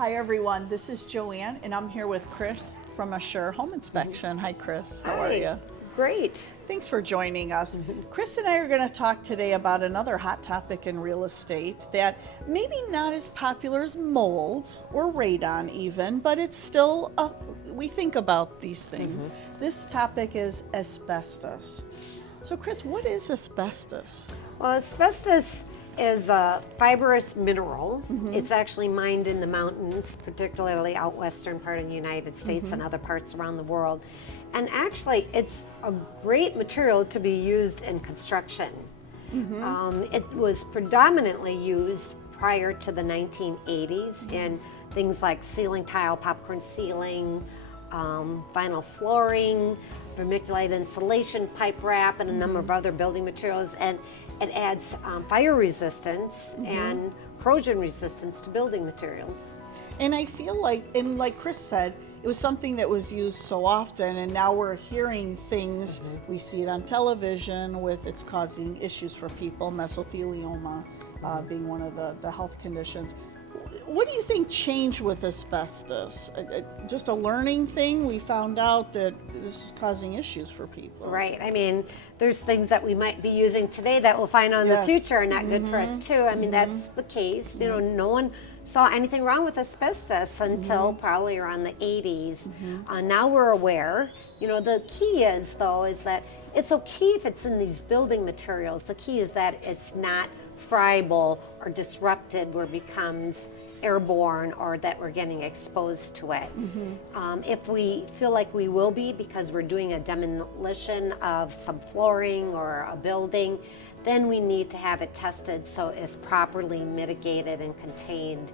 Hi everyone, this is Joanne and I'm here with Chris from Assure Home Inspection. Hi Chris, how are you? Great. Thanks for joining us. Chris and I are going to talk today about another hot topic in real estate that maybe not as popular as mold or radon even, but it's still, we think about these things. This topic is asbestos. So Chris, what is asbestos? Well, asbestos is a fibrous mineral. It's actually mined in the mountains, particularly out western part of the United States and other parts around the world. And actually, it's a great material to be used in construction. It was predominantly used prior to the 1980s in things like ceiling tile, popcorn ceiling, vinyl flooring, vermiculite insulation, pipe wrap, and a number of other building materials. And it adds fire resistance and corrosion resistance to building materials. And I feel like, and like Chris said, it was something that was used so often, and now we're hearing things. We see it on television with it's causing issues for people, mesothelioma being one of the health conditions. What do you think changed with asbestos? Just a learning thing? We found out that this is causing issues for people. Right. I mean, there's things that we might be using today that we'll find out in the future are not good for us too. I mean, that's the case. You know, no one saw anything wrong with asbestos until probably around the 80s. Now we're aware. You know, the key is though is that it's okay if it's in these building materials. The key is that it's not friable or disrupted where it becomes airborne or that we're getting exposed to it. If we feel like we will be because we're doing a demolition of some flooring or a building, then we need to have it tested so it's properly mitigated and contained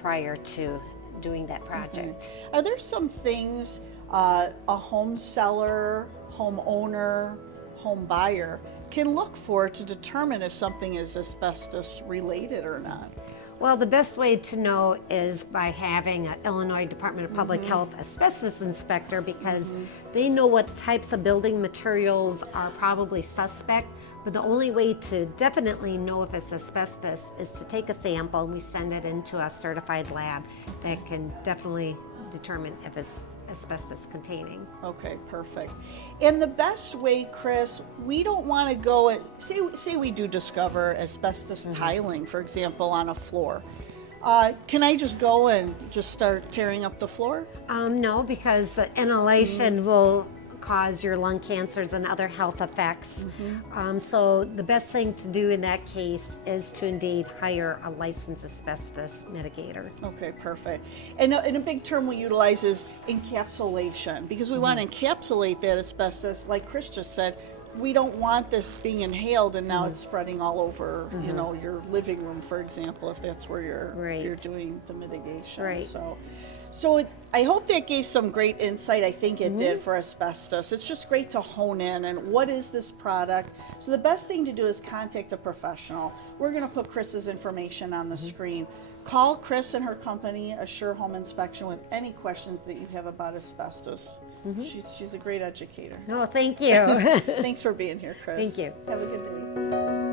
prior to doing that project. Are there some things a home seller, home owner, home buyer can look for to determine if something is asbestos related or not? Well, the best way to know is by having an Illinois Department of Public Health asbestos inspector, because they know what types of building materials are probably suspect. But the only way to definitely know if it's asbestos is to take a sample and we send it into a certified lab that can definitely determine if it's asbestos containing. Okay, perfect. And the best way, Chris, we don't want to go and say we do discover asbestos tiling, for example, on a floor. Can I just go and just start tearing up the floor? No, because the inhalation will cause your lung cancers and other health effects. So the best thing to do in that case is to indeed hire a licensed asbestos mitigator. Okay, perfect. And a big term we utilize is encapsulation, because we want to encapsulate that asbestos, like Chris just said. We don't want this being inhaled and now it's spreading all over, you know, your living room, for example, if that's where you're doing the mitigation. So I hope that gave some great insight. I think it did for asbestos. It's just great to hone in and what is this product. So the best thing to do is contact a professional. We're going to put Chris's information on the screen. Call Chris and her company, Assure Home Inspection, with any questions that you have about asbestos. She's a great educator. No, thank you. Thanks for being here, Chris. Thank you. Have a good day.